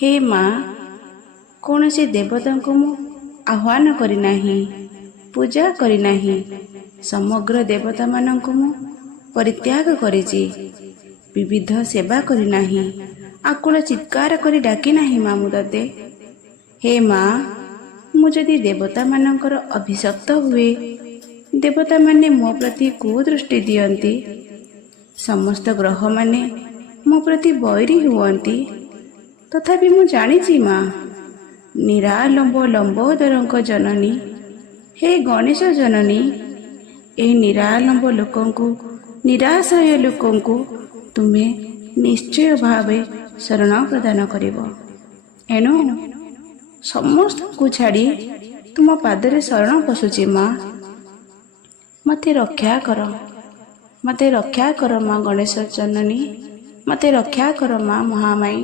हे ମାଆ, କୌଣସି ଦେବତାଙ୍କୁ ମୁଁ ଆହ୍ୱାନ କରିନାହିଁ, ପୂଜା କରିନାହିଁ। ସମଗ୍ର ଦେବତାମାନଙ୍କୁ ମୁଁ ପରିତ୍ୟାଗ କରିଛି। ବିବିଧ ସେବା କରିନାହିଁ, ଆକୁଳ ଚିତ୍କାର କରି ଡାକି ନାହିଁ ମା ମୁଁ ତତେ। ହେ ମାଆ, ମୁଁ ଯଦି ଦେବତାମାନଙ୍କର ଅଭିଶପ୍ତ ହୁଏ, ଦେବତାମାନେ ମୋ ପ୍ରତି କୁଦୃଷ୍ଟି ଦିଅନ୍ତି, ସମସ୍ତ ଗ୍ରହମାନେ ମୋ ପ୍ରତି ବୈରୀ ହୁଅନ୍ତି, ତଥାପି ମୁଁ ଜାଣିଛି ମା, ନିରାଲମ୍ବ ଲମ୍ବୋଦରଙ୍କ ଜନନୀ, ହେ ଗଣେଶ ଜନନୀ, ଏହି ନିରାଲମ୍ବ ଲୋକଙ୍କୁ, ନିରାଶ୍ରୟ ଲୋକଙ୍କୁ ତୁମେ ନିଶ୍ଚୟ ଭାବେ ଶରଣ ପ୍ରଦାନ କରିବ। ଏଣୁ ସମସ୍ତଙ୍କୁ ଛାଡ଼ି ତୁମ ପାଦରେ ଶରଣ ପଶୁଛି ମା। ମୋତେ ରକ୍ଷା କର, ମୋତେ ରକ୍ଷା କର ମା ଗଣେଶ ଜନନୀ, ମୋତେ ରକ୍ଷା କର ମା ମହାମାଇ।